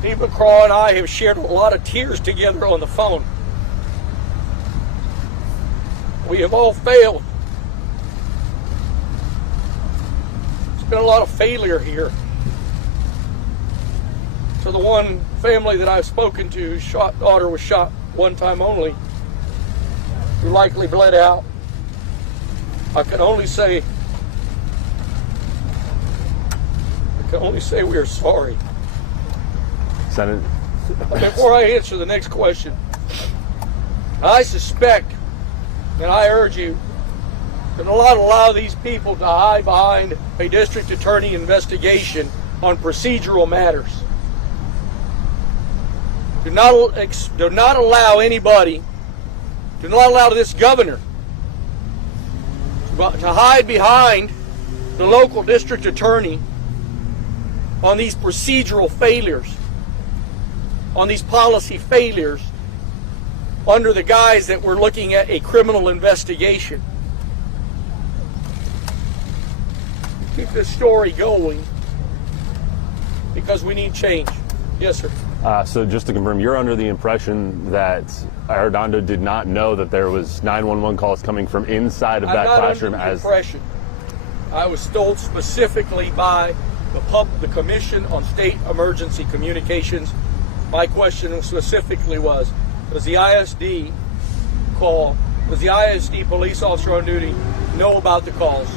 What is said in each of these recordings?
Steve McCraw and I have shared a lot of tears together on the phone. We have all failed. There's been a lot of failure here. To the one family that I've spoken to, whose daughter was shot one time only, who likely bled out, I can only say we are sorry. Senator. Before I answer the next question, I suspect, and I urge you, to not allow these people to hide behind a district attorney investigation on procedural matters. Do not allow anybody, do not allow this governor to hide behind the local district attorney on these procedural failures, on these policy failures, under the guise that we're looking at a criminal investigation. Keep this story going because we need change. Yes, sir. So just to confirm, you're under the impression that Arredondo did not know that there was 911 calls coming from inside of that classroom? I'm not under the impression. I was told specifically by the Commission on State Emergency Communications. My question specifically was the ISD call, does the ISD police officer on duty know about the calls?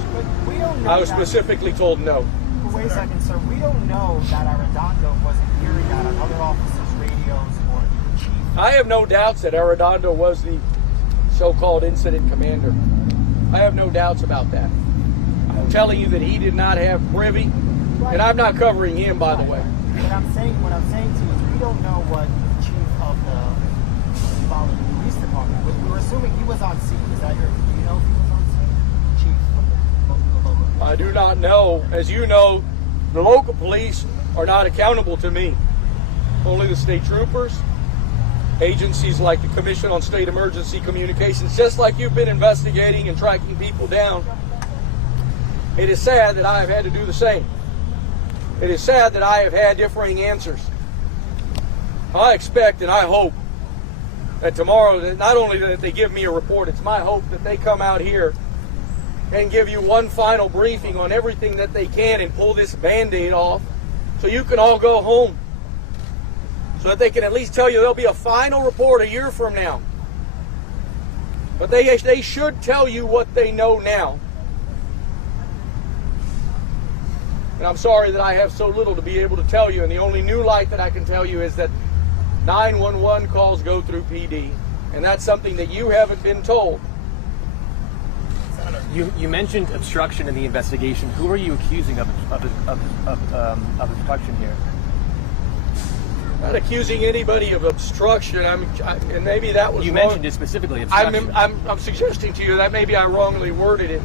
We don't know. I was specifically told no. Wait a second, sir. We don't know that Arredondo wasn't hearing that on other officers' radios or the chief. I have no doubts that Arredondo was the so-called incident commander. I have no doubts about that. I'm telling you that he did not have privy, and I'm not covering him, by the way. What I'm saying to you is we don't know what the chief of the Uvalde Police Department. We were assuming he was on scene. Is that your? Do you know if he was on scene? Chief of the local. I do not know. As you know, the local police are not accountable to me. Only the state troopers, agencies like the Commission on State Emergency Communications, just like you've been investigating and tracking people down. It is sad that I have had to do the same. It is sad that I have had differing answers. I expect and I hope that tomorrow, that not only that they give me a report, it's my hope that they come out here and give you one final briefing on everything that they can and pull this Band-Aid off so you can all go home. So that they can at least tell you there'll be a final report a year from now. But they should tell you what they know now. And I'm sorry that I have so little to be able to tell you, and the only new light that I can tell you is that 911 calls go through PD, and that's something that you haven't been told. You mentioned obstruction in the investigation. Who are you accusing of obstruction here? I'm not accusing anybody of obstruction. And maybe that was you wrong. Mentioned it specifically. Obstruction. I'm suggesting to you that maybe I wrongly worded it.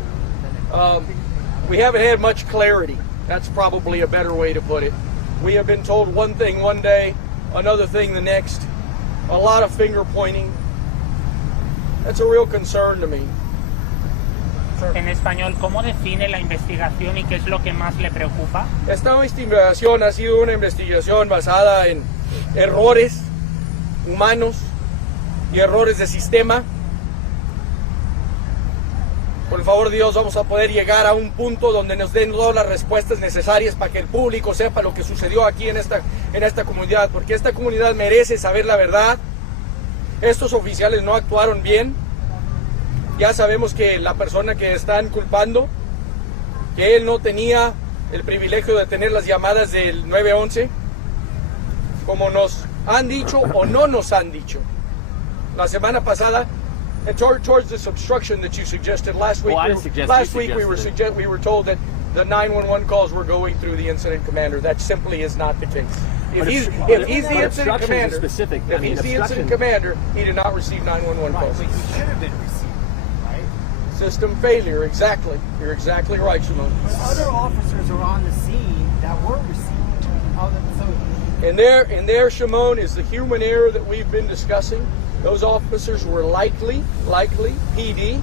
We haven't had much clarity. That's probably a better way to put it. We have been told one thing one day, another thing the next. A lot of finger pointing. That's a real concern to me. En español, ¿cómo define la investigación y qué es lo que más le preocupa? Esta investigación ha sido una investigación basada en errores humanos y errores de sistema. Por el favor de Dios, vamos a poder llegar a un punto donde nos den todas las respuestas necesarias para que el público sepa lo que sucedió aquí en esta comunidad, porque esta comunidad merece saber la verdad. Estos oficiales no actuaron bien. Ya sabemos que la persona que están culpando, que él no tenía el privilegio de tener las llamadas del 911, como nos han dicho o no nos han dicho. La semana pasada, and towards this obstruction that you suggested last week, we were told that the 911 calls were going through the incident commander. That simply is not the case. If he's the incident commander, he did not receive 911 calls. He should have been receiving, right? System failure, exactly. You're exactly right, Shimon. But other officers are on the scene that were receiving. And there, Shimon, is the human error that we've been discussing. Those officers were likely PD.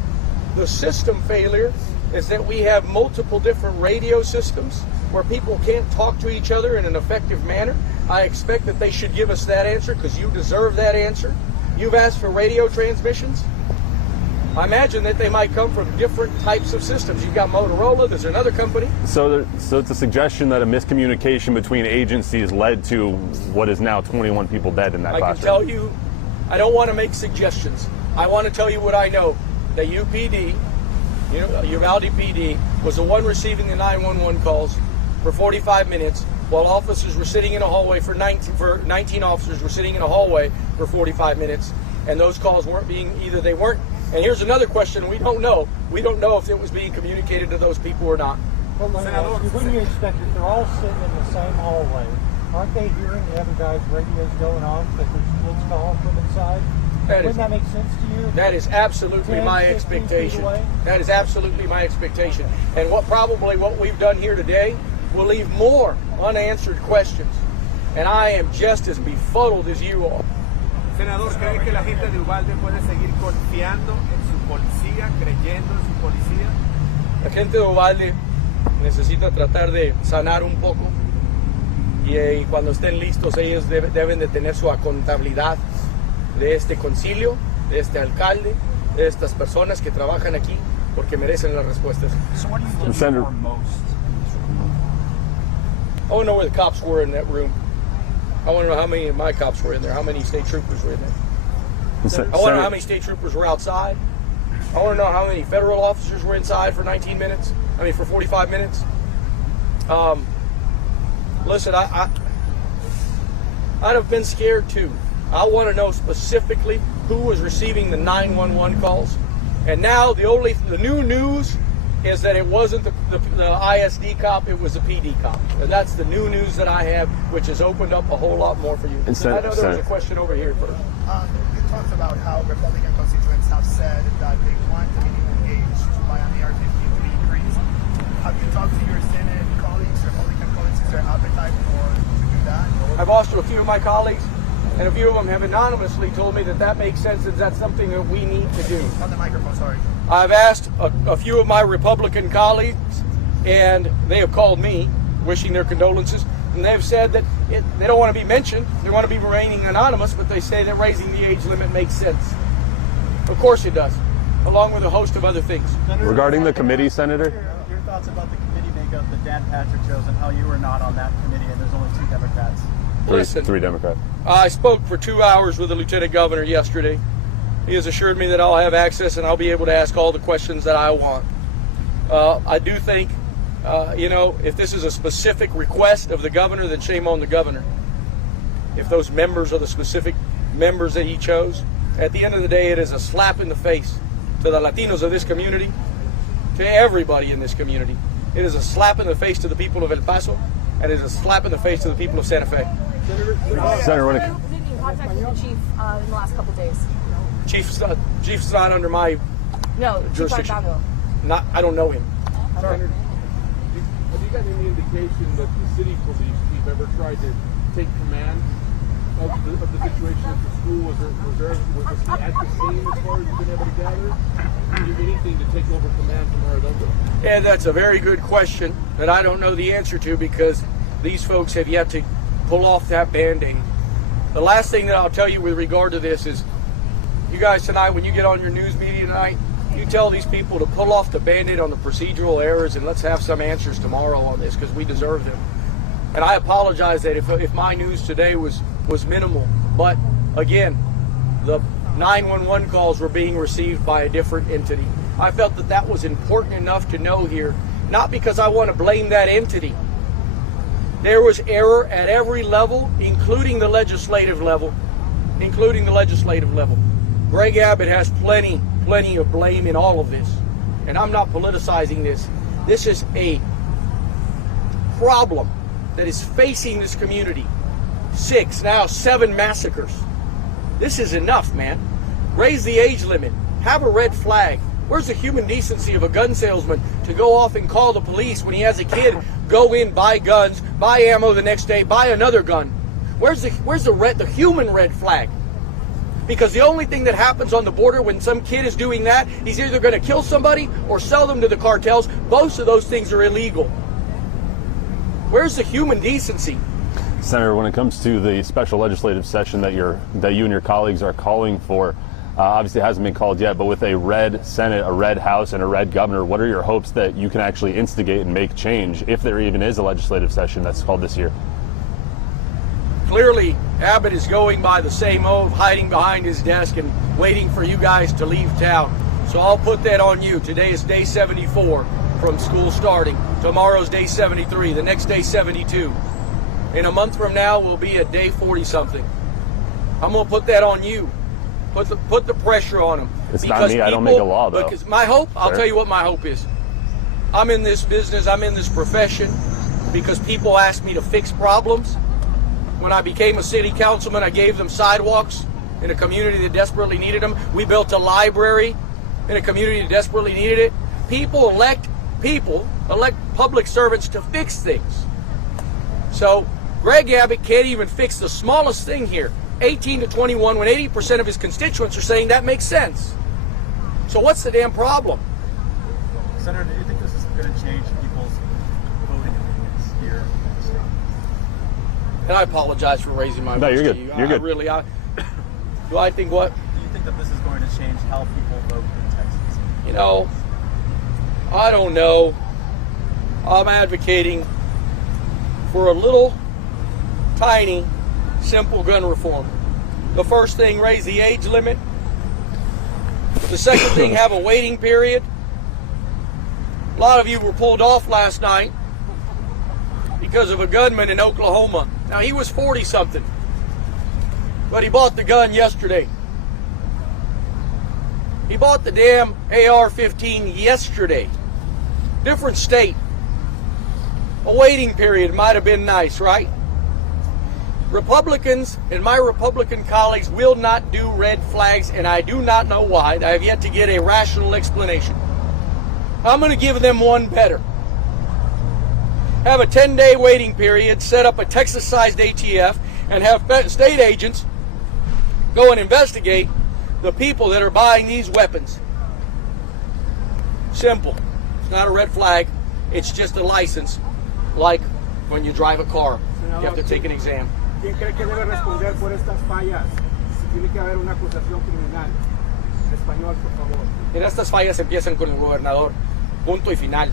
The system failure is that we have multiple different radio systems where people can't talk to each other in an effective manner? I expect that they should give us that answer because you deserve that answer. You've asked for radio transmissions. I imagine that they might come from different types of systems. You've got Motorola, there's another company. So it's a suggestion that a miscommunication between agencies led to what is now 21 people dead in that classroom. I can tell you, I don't want to make suggestions. I want to tell you what I know. The UPD, Uvalde PD, was the one receiving the 911 calls for 45 minutes while officers were sitting in a hallway 19 officers were sitting in a hallway for 45 minutes, and those calls weren't being, either they weren't. And here's another question we don't know. We don't know if it was being communicated to those people or not. Well, when you expect it, they're all sitting in the same hallway. Aren't they hearing the other guy's radios going on because there's kids calling from inside? Wouldn't that make sense to you? That is absolutely my expectation. That is absolutely my expectation. And what we've done here today will leave more unanswered questions. And I am just as befuddled as you are. Senador, ¿cree que la gente de Uvalde puede seguir confiando en su policía, creyendo en su policía? La gente de Uvalde necesita tratar de sanar un poco y cuando estén listos ellos deben de tener su contabilidad de este concilio, de este alcalde, de estas personas que trabajan aquí porque merecen las respuestas. So what are you looking for most? I want to know where the cops were in that room. I want to know how many of my cops were in there, how many state troopers were in there. I want to know how many state troopers were outside. I want to know how many federal officers were inside for 45 minutes. Listen, I'd have been scared too. I want to know specifically who was receiving the 911 calls. And now the new news is that it wasn't the ISD cop, it was a PD cop. And that's the new news that I have, which has opened up a whole lot more for you. I know there was a question over here first. You talked about how Republican constituents have said that they want the minimum age to buy an AR-15 to be increased. Have you talked to your Senate colleagues, Republican colleagues? Is there appetite to do that? I've asked a few of my colleagues, and a few of them have anonymously told me that makes sense, and that's something that we need to do. On the microphone, sorry. I've asked a few of my Republican colleagues, and they have called me, wishing their condolences, and they've said that they don't want to be mentioned, they want to be remaining anonymous, but they say that raising the age limit makes sense. Of course it does, along with a host of other things. Regarding the committee, Senator? Your thoughts about the committee makeup that Dan Patrick chose and how you were not on that committee and there's only 2 Democrats. Three Democrats. I spoke for 2 hours with the Lieutenant Governor yesterday. He has assured me that I'll have access and I'll be able to ask all the questions that I want. I do think, if this is a specific request of the governor, then shame on the governor. If those members are the specific members that he chose, at the end of the day, it is a slap in the face to the Latinos of this community, to everybody in this community. It is a slap in the face to the people of El Paso, and it is a slap in the face to the people of Santa Fe. Senator, Have you been in contact with the chief in the last couple of days? Chief's not under my jurisdiction. I don't know him. Senator, have you got any indication that the city police chief ever tried to take command of the situation at the school? Was he at the scene as far as you've been able to gather? Did you do anything to take over command from Arredondo? Yeah, that's a very good question that I don't know the answer to because these folks have yet to pull off that Band-Aid. The last thing that I'll tell you with regard to this is, you guys tonight, when you get on your news media tonight, you tell these people to pull off the Band-Aid on the procedural errors and let's have some answers tomorrow on this because we deserve them. And I apologize that if my news today was minimal. But again, the 911 calls were being received by a different entity. I felt that was important enough to know here, not because I want to blame that entity. There was error at every level, including the legislative level. Greg Abbott has plenty of blame in all of this. And I'm not politicizing this. This is a problem that is facing this community. 6, now 7 massacres. This is enough, man. Raise the age limit. Have a red flag. Where's the human decency of a gun salesman to go off and call the police when he has a kid, go in, buy guns, buy ammo the next day, buy another gun? Where's the human red flag? Because the only thing that happens on the border when some kid is doing that, he's either going to kill somebody or sell them to the cartels. Both of those things are illegal. Where's the human decency? Senator, when it comes to the special legislative session that you and your colleagues are calling for, obviously it hasn't been called yet, but with a red Senate, a red House, and a red governor, what are your hopes that you can actually instigate and make change, if there even is a legislative session that's called this year? Clearly, Abbott is going by the same old, hiding behind his desk and waiting for you guys to leave town. So I'll put that on you. Today is day 74 from school starting. Tomorrow's day 73. The next day 72. In a month from now, we'll be at day 40-something. I'm going to put that on you. Put the pressure on them. It's not me. I don't make a law, though. Because my hope, I'll tell you what my hope is. I'm in this business, I'm in this profession because people ask me to fix problems. When I became a city councilman, I gave them sidewalks in a community that desperately needed them. We built a library in a community that desperately needed it. People elect public servants to fix things. So Greg Abbott can't even fix the smallest thing here. 18 to 21, when 80% of his constituents are saying that makes sense. So what's the damn problem? Senator, do you think this is going to change people's voting opinions here in the state? And I apologize for raising my voice. No, you're good. To you. You're good. Really, do I think what? Do you think that this is going to change how people vote in Texas? You know, I don't know. I'm advocating for a little, tiny, simple gun reform. The first thing, raise the age limit. The second thing, have a waiting period. A lot of you were pulled off last night because of a gunman in Oklahoma. Now, he was 40-something, but he bought the gun yesterday. He bought the damn AR-15 yesterday. Different state. A waiting period might have been nice, right? Republicans and my Republican colleagues will not do red flags, and I do not know why. I have yet to get a rational explanation. I'm going to give them one better. Have a 10-day waiting period, set up a Texas-sized ATF, and have state agents go and investigate the people that are buying these weapons. Simple. It's not a red flag. It's just a license, like when you drive a car. You have to take an exam. ¿Quién cree que debe responder por estas fallas? Si tiene que haber una acusación criminal. En español, por favor. Mira, estas fallas empiezan con el gobernador. Punto y final.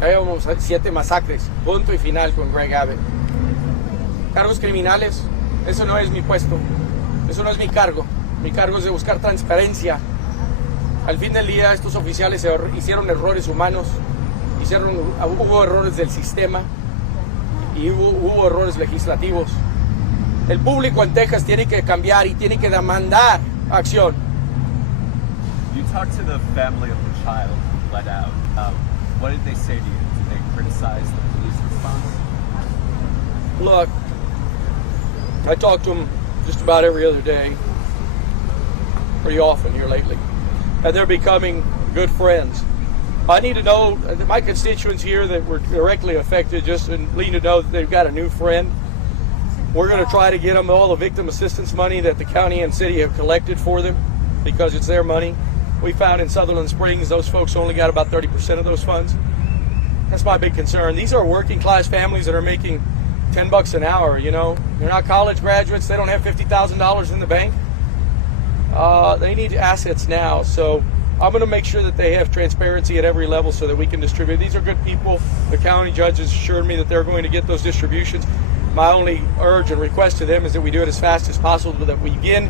Ahí vamos a 7 masacres. Punto y final con Greg Abbott. Cargos criminales. Eso no es mi puesto. Eso no es mi cargo. Mi cargo es de buscar transparencia. Al fin del día, estos oficiales hicieron errores humanos. Hubo errores del sistema. Y hubo errores legislativos. El público en Texas tiene que cambiar y tiene que demandar acción. You talked to the family of the child who let out. What did they say to you? Did they criticize the police response? Look, I talk to them just about every other day, pretty often here lately, and they're becoming good friends. I need to know, my constituents here that were directly affected just need to know that they've got a new friend. We're going to try to get them all the victim assistance money that the county and city have collected for them because it's their money. We found in Sutherland Springs, those folks only got about 30% of those funds. That's my big concern. These are working class families that are making $10 an hour, you know. They're not college graduates. They don't have $50,000 in the bank. They need assets now. So I'm going to make sure that they have transparency at every level so that we can distribute. These are good people. The county judges assured me that they're going to get those distributions. My only urge and request to them is that we do it as fast as possible, that we begin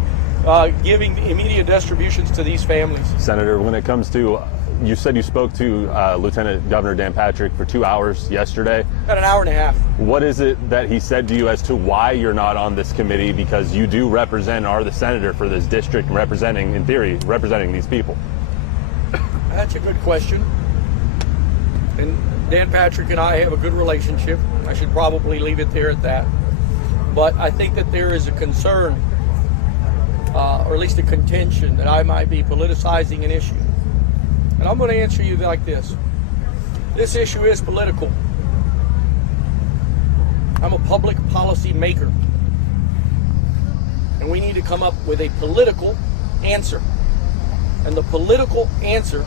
giving immediate distributions to these families. Senator, when it comes to, you said you spoke to Lieutenant Governor Dan Patrick for 2 hours yesterday. About an hour and a half. What is it that he said to you as to why you're not on this committee? Because you do represent, are the senator for this district, representing, in theory, representing these people. That's a good question. And Dan Patrick and I have a good relationship. I should probably leave it there at that. But I think that there is a concern, or at least a contention, that I might be politicizing an issue. And I'm going to answer you like this. This issue is political. I'm a public policy maker. And we need to come up with a political answer. And the political answer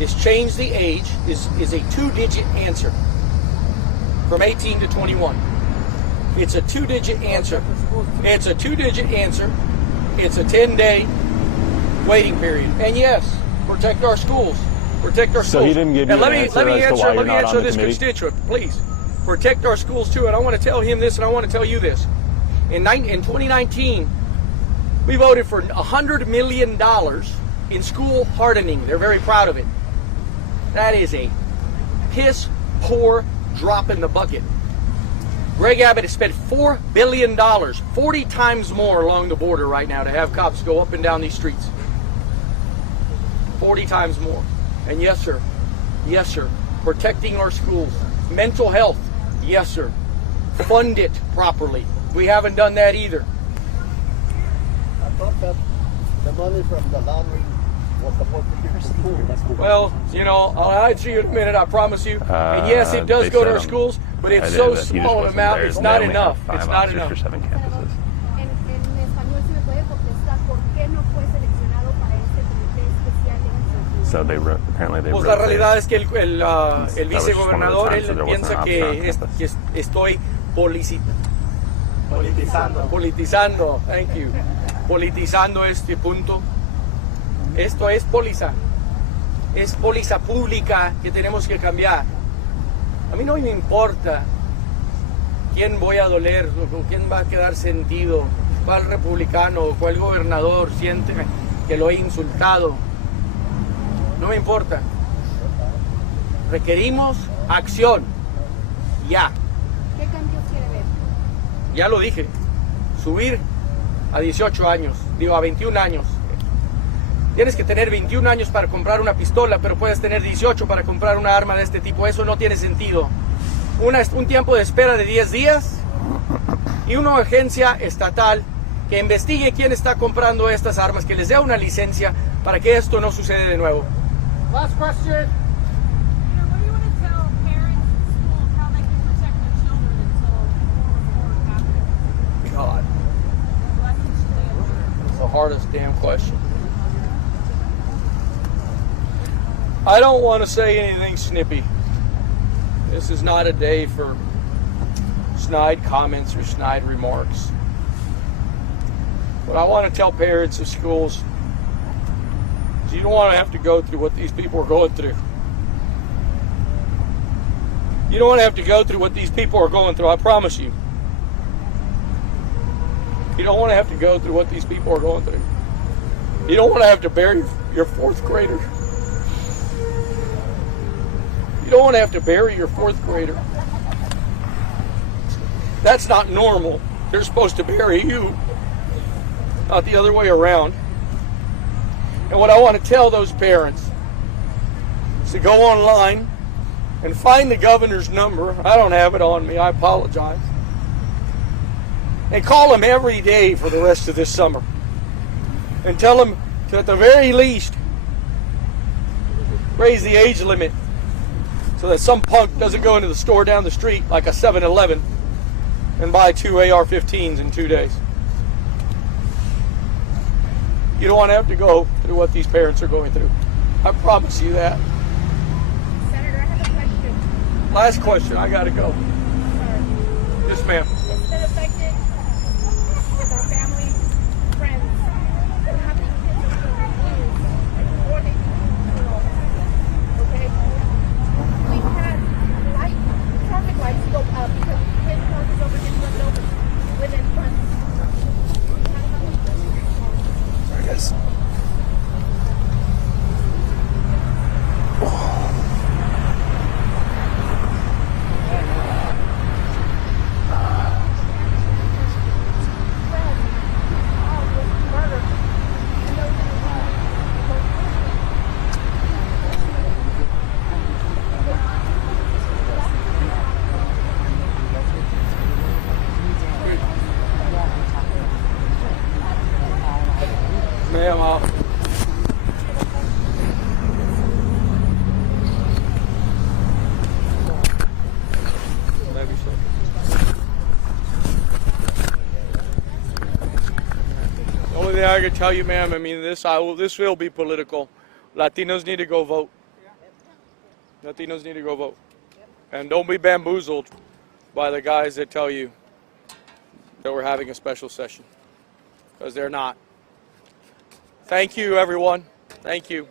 is change the age, is a 2-digit answer. from 18 to 21. It's a 2-digit answer. It's a 2-digit answer. It's a 10-day waiting period. And yes, protect our schools. Protect our schools. So he didn't give you and let an me answer as to why you're let me not answer on the this committee? constituent, please. Protect our schools too. And I want to tell him this, and I want to tell you this. In 2019, we voted for $100 million in school hardening. They're very proud of it. That is a piss poor drop in the bucket. Greg Abbott has spent $4 billion, 40 times more along the border right now to have cops go up and down these streets. 40 times more. And yes, sir, protecting our schools. Mental health, yes, sir. Fund it properly. We haven't done that either. I thought that the money from the lottery was supposed to be for schools. Well, you know, I'll answer you in a minute, I promise you. And yes, it does go to our schools, but it's so small an amount, it's not enough. It's not enough. For 7 campuses. En español, si me puede contestar, ¿por qué no fue seleccionado para este comité especial de infraestructura? So apparently they Pues la realidad es que el vicegobernador, él piensa que estoy politizando, thank you, politizando este punto. Esto es póliza pública que tenemos que cambiar. A mí no me importa quién voy a doler, o quién va a quedar sentido, cuál republicano, cuál gobernador siente que lo he insultado. No me importa. Requerimos acción. Ya. ¿Qué cambios quiere ver? Ya lo dije. Subir a 18 años. Digo, a 21 años. Tienes que tener 21 años para comprar una pistola, pero puedes tener 18 para comprar una arma de este tipo. Eso no tiene sentido. Un tiempo de espera de 10 días y una agencia estatal que investigue quién está comprando estas armas, que les dé una licencia para que esto no suceda de nuevo. Last question. What do you want to tell parents in schools how they can protect their children until more happens? God. Lessons should they have learned? It's the hardest damn question. I don't want to say anything snippy. This is not a day for snide comments or snide remarks. But I want to tell parents of schools, you don't want to have to go through what these people are going through. You don't want to have to go through what these people are going through, I promise you. You don't want to have to go through what these people are going through. You don't want to have to bury your 4th grader. You don't want to have to bury your 4th grader. That's not normal. They're supposed to bury you, not the other way around. And what I want to tell those parents is to go online and find the governor's number. I don't have it on me. I apologize. And call him every day for the rest of this summer. And tell him to, at the very least, raise the age limit so that some punk doesn't go into the store down the street like a 7-Eleven and buy 2 AR-15s in 2 days. You don't want to have to go through what these parents are going through. I promise you that. Senator, I have a question. Last question, I gotta go. Sorry. Yes, ma'am. It's been affected with our family, friends. How many kids are going to lose before they go? Okay? We've had traffic lights go up because kids crosses over getting run over within months. Yes. Ma'am, the only thing I can tell you, ma'am, I mean, this will be political. Latinos need to go vote. Latinos need to go vote. And don't be bamboozled by the guys that tell you that we're having a special session, because they're not. Thank you, everyone. Thank you.